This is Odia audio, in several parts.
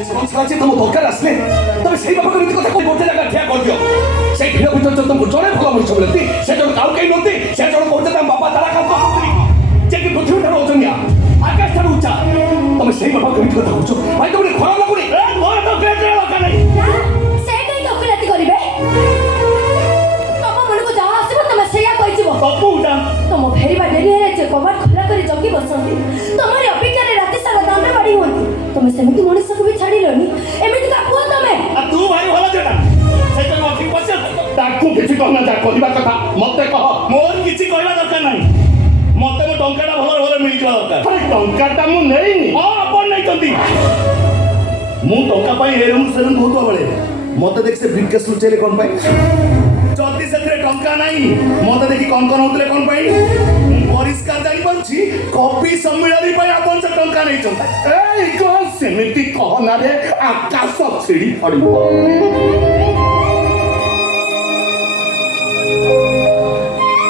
ସାହାଯ୍ୟ ତମ ଦରକାର ଆସିଲେ ତମେ ସେଇ ବାପା କେମିତି କଥା ଗୋଟେ ଜାଗା ଠିଆ କରିଦିଅ। ସେଇ ଭିଡ଼ ଭିତରେ ଯଦି ତମକୁ ଜଣେ ଭଲ ମଣିଷ ମିଳନ୍ତି ସେ ଜଣେ ଆଉ କେହି ନୁହନ୍ତି। ସେ ଜଣେ କହୁଛନ୍ତି ଆମ ବାପା ଦାଦା କାମ କରୁଛନ୍ତି ଯେ କି ପୃଥିବୀ ଠାରୁ ଓଜନିଆ ଆକାଶ ଠାରୁ ଉଚ୍ଚା। ତମେ ସେଇ ବାପା କେମିତି କଥା କହୁଛ ଭାଇ? ତମେ ଖରାପ ଲାଗୁନି? ମୋର ତ ଦରକାର ନାହିଁ। ସେ କାହିଁ ଦୋକାନୀ କରିବେ? ତମ ମନକୁ ଯାହା ଆସିବ ତମେ ସେଇଆ କହିଯିବ। ତମ ଫେରିବା ଡେରି ହେଲେ ଯେ କବାଟ ଖୋଲା କରି ଜଗି ବସନ୍ତି, ତମରି ଅପେକ୍ଷାରେ ରାତି ସାରା ଦାଣ୍ଡ ବାଡ଼ି ହୁଅନ୍ତି। ତମେ ସେମିତି ମଣିଷକୁ ବି ଛାଡ଼ିଲନି। ଏମିତି କୁହ ତମେ। ତୁ ଭାରି ଭଲ ଝିଅଟା। ସେଇଟା ଅଧିକ ପଛେ ତାକୁ କିଛି କହନା। ଯା କହିବା କଥା ମତେ କହ। ମୋର କିଛି କହିବା ଦରକାର ନାହିଁ। ମତେ ମୋ ଟଙ୍କାଟା ଭଲ ଭଲ ମିଳିଯିବା ଦରକାର। ଟଙ୍କାଟା ମୁଁ ନେଇନି। ହଁ ଆପଣ ନେଇଛନ୍ତି। ମୁଁ ଟଙ୍କା ପାଇଁ ଏ ରୁମ୍ ସେ ରୁମ୍ କହୁଥିବା ବେଳେ ମତେ ଦେଖି ସେ ବ୍ରିଫକେସ୍ ଲୁଚେଇଲେ କ'ଣ ପାଇଁ? ଯଦି ସେଥିରେ ଟଙ୍କା ନାହିଁ ମତେ ଦେଖି କ'ଣ ହଉଥିଲେ କ'ଣ ପାଇଁ? ମୁଁ ପରିଷ୍କାର ଜାଣିପାରୁଛି କବି ସମ୍ମିଳନୀ ପାଇଁ ଆପଣ ସେ ଟଙ୍କା ନେଇଛନ୍ତି। ଏଇ କ'ଣ ସେମିତି କହନା ରେ, ଆକାଶ ଛିଡ଼ି ପଡ଼ିବ।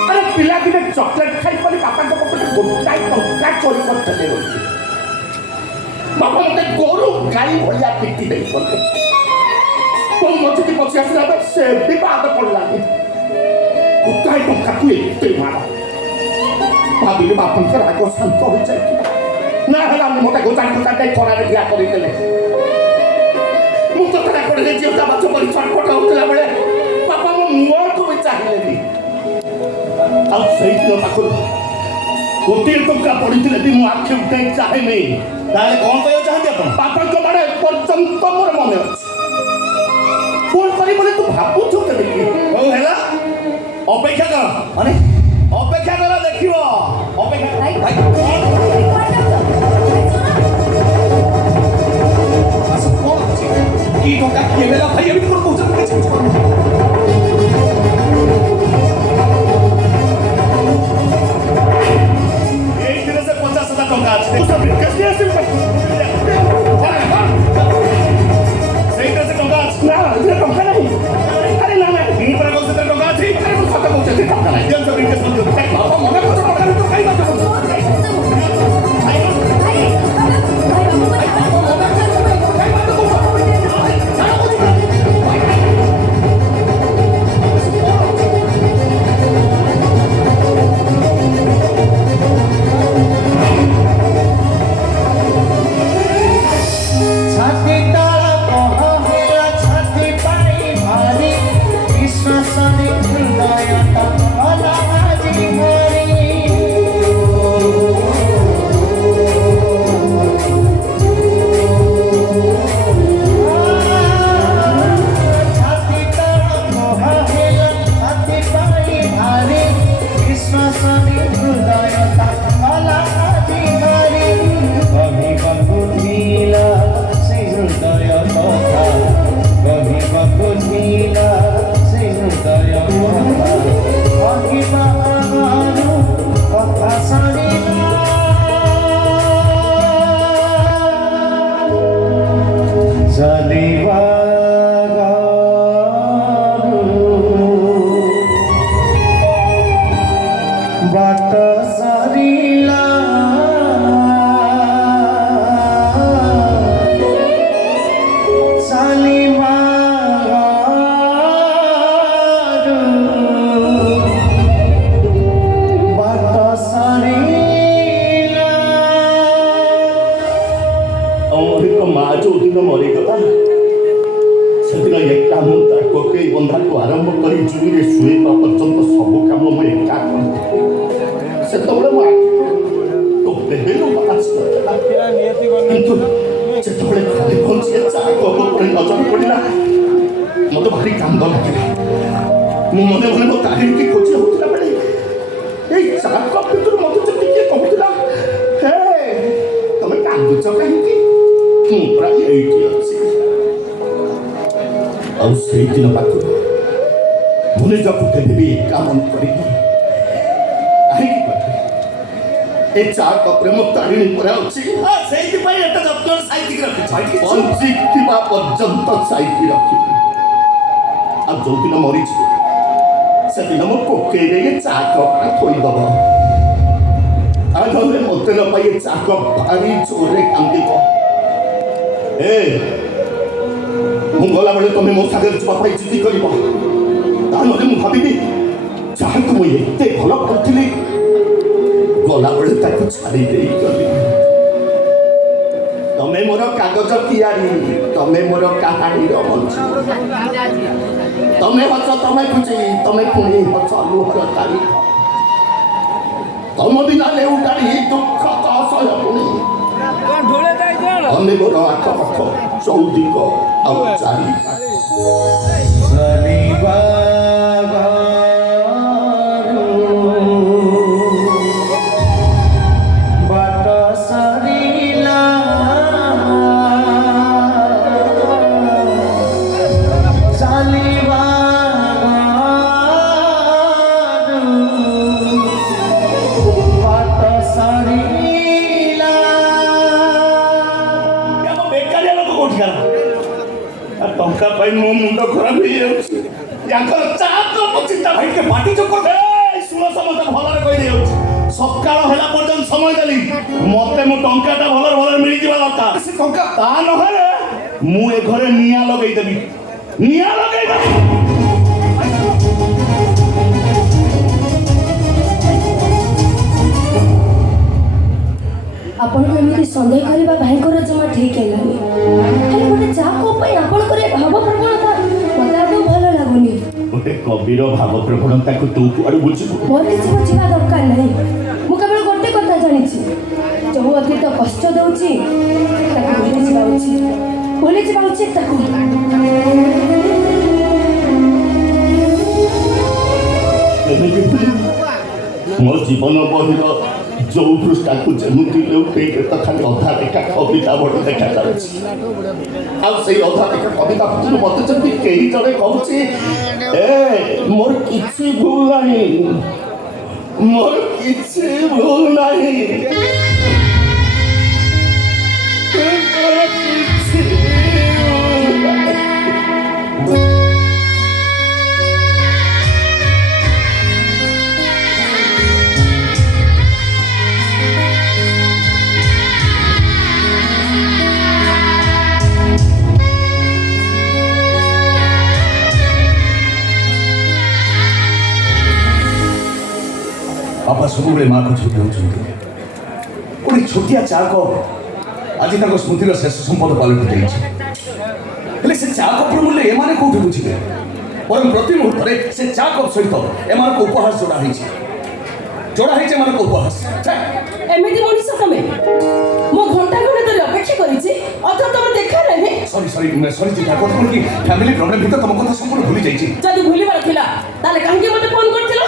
ଆରେ ପିଲା ଦିନେ ଚକଲେଟ୍ ଖାଇପାରି ବାପାଙ୍କ ପକେଟ ଗୋଟାଏ ଟଙ୍କା ଚୋରି କରିଥିଲେ ବୋଲି ବାପା ମତେ ଗୋରୁ ଗାଈ ଭଳିଆ ପିଟି ଦେଇଥିଲେ। ମଝିକି ପଶି ଆସିଲା ବେଳେ ସେ ବିବାଦ ପଡ଼ିଲାନି। ଗୋଟାଏ ଟଙ୍କାକୁ ଏତେ ମାର। ଭାବିଲି ବାପାଙ୍କର ରାଗ ଶାନ୍ତ ହୋଇଯାଇଥିବ। ନା ହେଲାନି, ମତେ ଗୋଟାଏ ଟଙ୍କା ଖରାରେ ଠିଆ କରିଦେଲେ। ମୁଁ ତ ତା କଡ଼ରେ ଝିଅଟା ମାଛ କରି ଛଟପଟ ହେଉଥିଲା ବେଳେ ବାପା ମୋ ମୁହଁକୁ ବି ଚାହିଁଲେନି। ଆଉ ସେଇଦିନ ପାଖରୁ ଗୋଟିଏ ଟଙ୍କା ପଡ଼ିଥିଲେ ବି ମୁଁ ଆଖି ଉଠାଇ ଚାହେଁନି। ତାହେଲେ କ'ଣ କହିବାକୁ ଚାହାନ୍ତି ଆପଣ? ବାପାଙ୍କ ବାଡ଼େ ଏପର୍ଯ୍ୟନ୍ତ ମୋର ମନେ ଅଛି। ଭୁଲ କରି ବୋଲି ତୁ ଭାବୁଛୁ କେମିତି? ହଉ ହେଲା, ଅପେକ୍ଷା କର। ମାନେ ଅପେକ୍ଷା କର, ଦେଖିବ। ଅପେକ୍ଷା କି ଟଙ୍କା କିଏ ନେଲା ଭାଇ? ଏମିତି କ'ଣ କହୁଛନ୍ତି? ଏଇଥିରେ ସେ 50,000 ଟଙ୍କା ଅଛି। ସେଇଥିରେ ସେ ଟଙ୍କା ଅଛି। ନା ଏଥିରେ ଟଙ୍କା ନାହିଁ। ଆରେ ନା ନା, ମୁଁ ପରା କହୁଛି ସେଥିରେ ଟଙ୍କା ଅଛି। ଆରେ ମୁଁ ସତ କହୁଛି ଏଥିରେ ଟଙ୍କା ନାହିଁ। ଦିଅନ୍ତୁ ବ୍ରିଫକେସ୍ ଦିଅନ୍ତୁ। ବାପା ମନେ କରୁଛ ଟଙ୍କା ଭିତରୁ ଖାଇ ନଥିବ। मत भारी कांद लगे मु मने मने मो तारीफ की खोजी होतला बेले ए चार कप भीतर मत टिके कहूतला हे तमे कांदुच काहेकि मु प्राय एठी अछि आ सेई दिन पाखु मुने जब केबे काम करी आई ए चार कप रे मो तारिणी परा अछि आ सेई पई एटा जत्न साइति रखि पंची किबा पर्यंत साइति रखि आ जो दिन मरी से दिन मो कोके रे चा कप थोई दब आ नले मते न पाई चा कप भारी जोरे कांदिबो ଏ ମୁଁ ଗଲାବେଳେ ତମେ ମୋ ସାଙ୍ଗରେ ଯିବା ପାଇଁ ଜିଦି କରିବ ତାହେଲେ ମୁଁ ଭାବିବି ଯାହାକୁ ମୁଁ ଏତେ ଭଲ ପାଉଥିଲି ଗଲାବେଳେ ତାକୁ ଛାଡ଼ି ଦେଇଗଲି। ତମେ ମୋର କାଗଜ ତିଆରି, ତମେ ମୋର କାହାଣୀର ମଞ୍ଚ। ତମେ ହସ ତମେ ଖୁସି, ତମେ ପୁଣି ହସ ଲୁହର ତାରିଖ। ତମ ବିନା ଲେଉଟାରି ଦୁଃଖ ଅସହ୍ୟ ପୁଣି। ତମେ ମୋର ଆଖପାଖ ଚୌଦିକ ଆଉ ଚାରି ଟଙ୍କା ପାଇଁ ମୋ ମୁଣ୍ଡ ଖରାପ ହେଇଯାଉଛି। ୟାଙ୍କର ଚାପ ଚିନ୍ତା ଭାଇ ଟିକେ ପାଟି ଚୋକ ଶୁଣ ସମସ୍ତେ ଭଲରେ କହିଦେଇଯାଉଛି। ସକାଳ ହେଲା ପର୍ଯ୍ୟନ୍ତ ସମୟ ଦେଲି ମତେ ମୋ ଟଙ୍କାଟା ଭଲରେ ମିଳିଯିବା ଦରକାର। ସେ ଟଙ୍କା ତା ନହେଲେ ମୁଁ ଏ ଘରେ ନିଆଁ ଲଗେଇଦେବି। ଆପଣଙ୍କୁ ଏମିତି ସନ୍ଦେହ କରିବା ଭାଇଙ୍କର ଜମା ଠିକ୍ ହେଲାନି। ଖାଲି ଗୋଟେ ଚା କପ୍ ପାଇଁ ଆପଣଙ୍କର ଭାବ ପ୍ରବଣତା ମୋତେ ଆଦୌ ଭଲ ଲାଗୁନି। ଗୋଟେ କବିର ଭାବ ପ୍ରବଣତାକୁ ତୁ କୁଆଡ଼ୁ ବୁଝିବୁ? ମୋର କିଛି ବୁଝିବା ଦରକାର ନାହିଁ। ମୁଁ କେବଳ ଗୋଟେ କଥା ଜାଣିଛି, ଯେଉଁ ଅତୀତ କଷ୍ଟ ଦେଉଛି ତାକୁ ଭୁଲିଯିବା ଉଚିତ ତାକୁ। ମୋ ଜୀବନ ବହିର ଯୋଉ ପୃଷ୍ଠାକୁ ଯେମିତି ଲେଉଟେଇଲେ ତ ଖାଲି ଅଧା ଲେଖା କବିତା ବଡ଼ ଦେଖାଯାଉଛି। ଆଉ ସେଇ ଅଧା ଲେଖା କବିତା ଭିତରୁ ମତେ ଯେମିତି କେହି ଜଣେ କହୁଛି ମୋର କିଛି ଭୁଲ ନାହିଁ। बापा सबुबले माँ को छुट्टी होती गोटे छोटिया चा कप आज स्मृतिर शेष संपद पलटि जाइए से चा कपर मूल्य एमाने कौटी बुझे बर प्रति मुहूर्त से चा कप सहित एम उपहास जोड़ा उपहास एमती मनीष तमें मो घंटा घंटे धरी अपेक्षा करिछि अथवा तुम देखा नहीं। सॉरी चिंता कौन कि फैमिली प्रॉब्लम भीतर तुम कथा संपूर्ण भूली जाइए। जदि भूलिबार थिला ताले काहे मते फोन करथिलो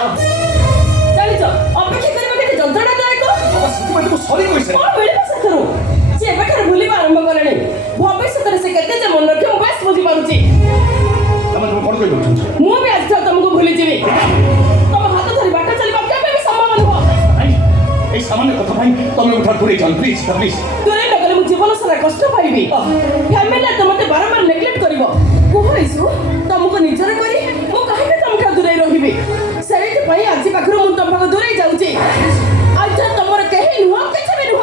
जानिछ अपेक्षा करबा केते जंत्रणादायक। बाबा सिद्धि मते को सॉरी कहि से कोन बेले पास करू जे एबेठार भूलिबा आरंभ करले भविष्यत रे से केते जे मन रखे बस बुझी पारुछि। तमे कोन कहि दउछ मु भी आज तुमको भूली जीवी तुम हाथ धरी बाट चलिबा केबे भी संभव नहो। ए सामान्य कथा भाई तमे उठा दूरे जान प्लीज दूरे लगले मु जीवन सारा कष्ट पाइबी। फैमिली तो मते बारंबार नेग्लेक्ट करबो कहइसु तुमको निजर करी मु काहे के तुमका दूरे रहिबी सेहित पई आज पाखरो मु तुमको दूरे जाउची। आज तुमर केही नुह किछ भी नुह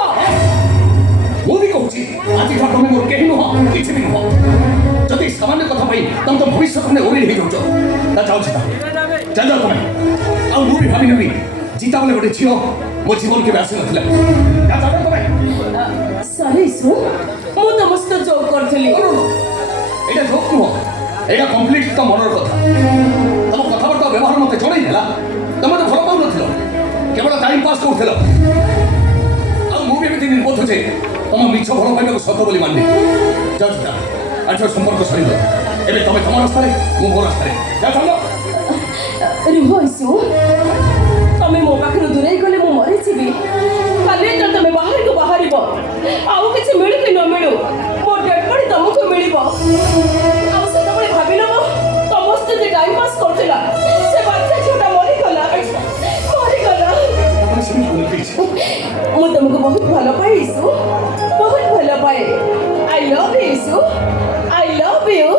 मु भी कहूची आज तुम मोर केही नुह किछ भी नुह जदि सामान्य कथा भाई तुम तो भविष्य में ओरी हे जाउछ ता जाउ छिता जाओ तुम आ मु भी भाबी नबी जीता बोले गोटे झियो मो जीवन के आसी नथिला जाओ तुम। सॉरी सु मु तुम सहित जोक करथली एटा जोक नुह एटा कंप्लीट तो मनर कथा तुम कथाबार्ता व्यवहार मते जणाई देला तुम तो भल पाउ नथिलो केवल टाइम पास करथिलो आ मु भी एमिति निर्बोध जे तुम मिछ भल पाइबा को सत बोली मानली जाओ छिता आज संपर्क सरी दो एबे तुम तुम रास्ता रे मु मोर रास्ता रे जा चलो रुह इसु तमे मो पाखरु दूरे गले मु मरि छिबी काले त तमे बाहर को बाहरिबो आउ किछि मिलु कि न मिलु मो डेड बॉडी तुमको मिलिबो। आउ से तमे भाबी नबो समस्त जे टाइम पास करथिला से बाच्चा छोटा मरि गला मु तुमको बहुत भलो पाई इसु बहुत भलो पाए। I love you issue I love you.